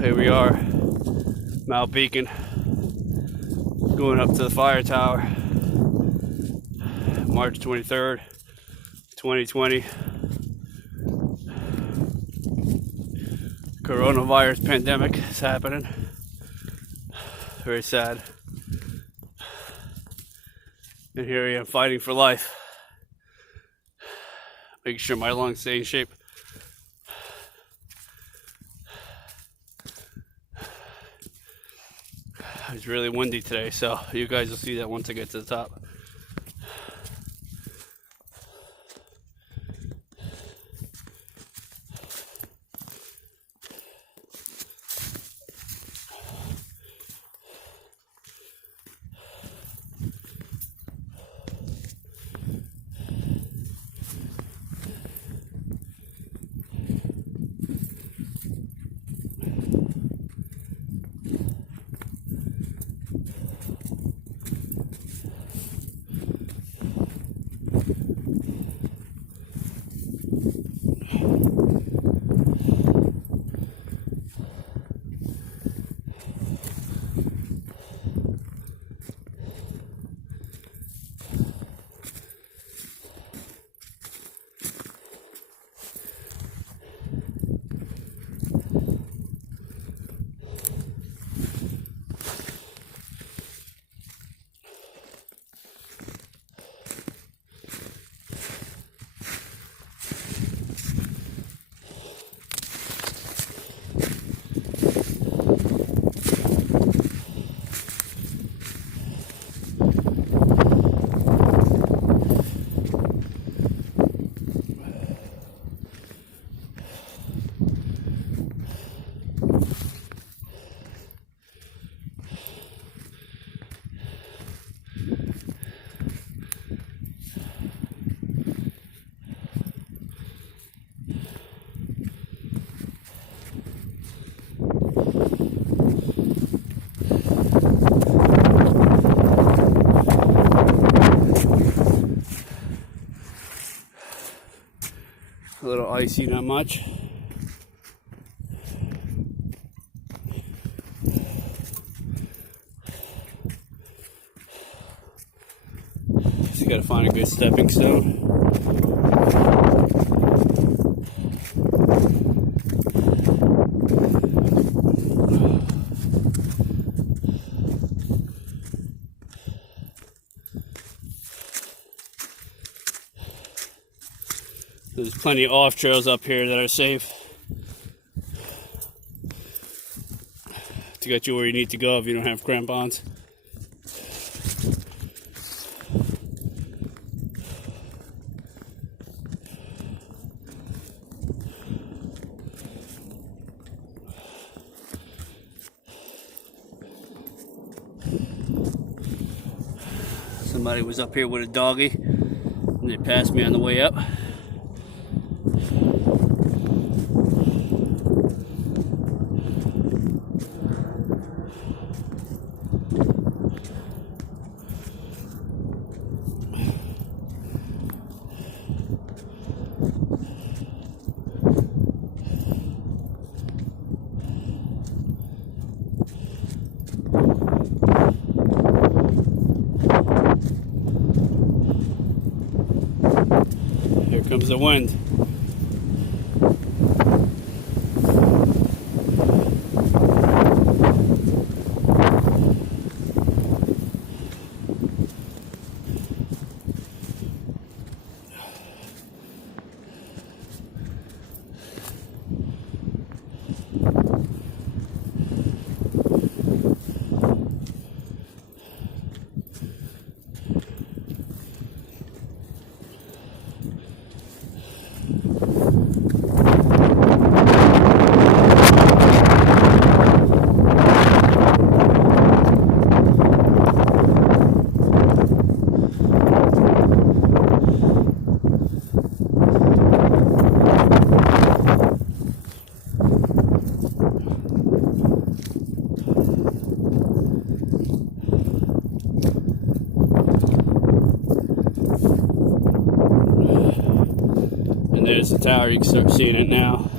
Here we are, Mount Beacon, going up to the fire tower, March 23rd, 2020. Coronavirus pandemic is happening. Very sad. And here I am fighting for life, making sure my lungs stay in shape. It's really windy today, so you guys will see that once I get to the top. A little icy, not much. Just gotta find a good stepping stone. There's plenty of off trails up here that are safe to get you where you need to go if you don't have crampons. Somebody was up here with a doggy. And they passed me on the way up. Here comes the wind. And there's the tower, you can start seeing it now.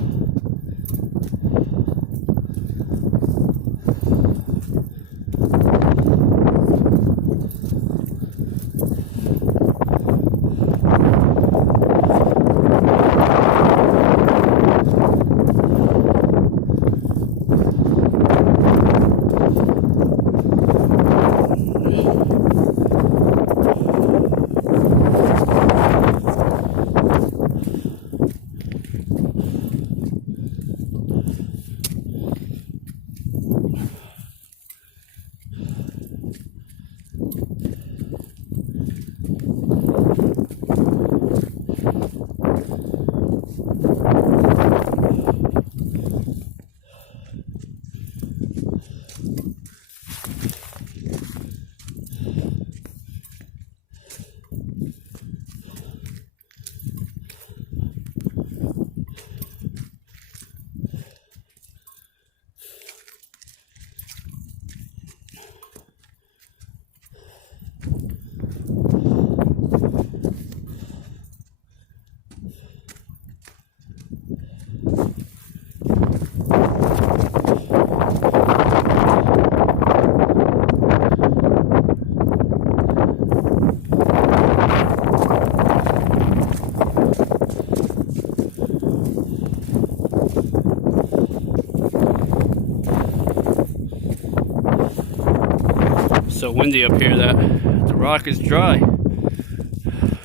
So windy up here that the rock is dry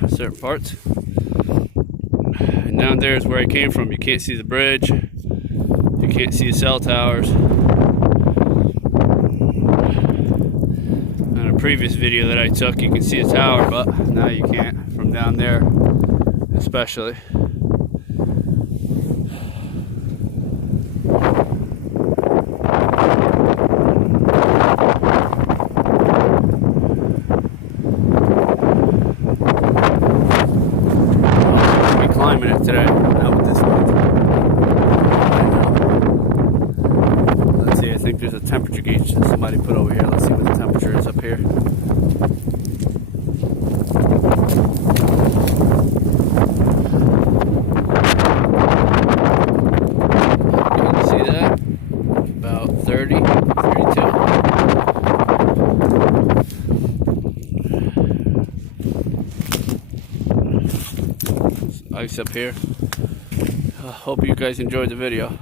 certain parts, and down there is where I came from. You can't see the bridge, you can't see the cell towers. On a previous video that I took, you can see the tower, but now you can't from down there especially. Climbing it today, not with this one. Let's see, I think there's a temperature gauge that somebody put over here. Let's see what the temperature is up here. You can see that? About 30, 32. Ice up here. Hope you guys enjoyed the video.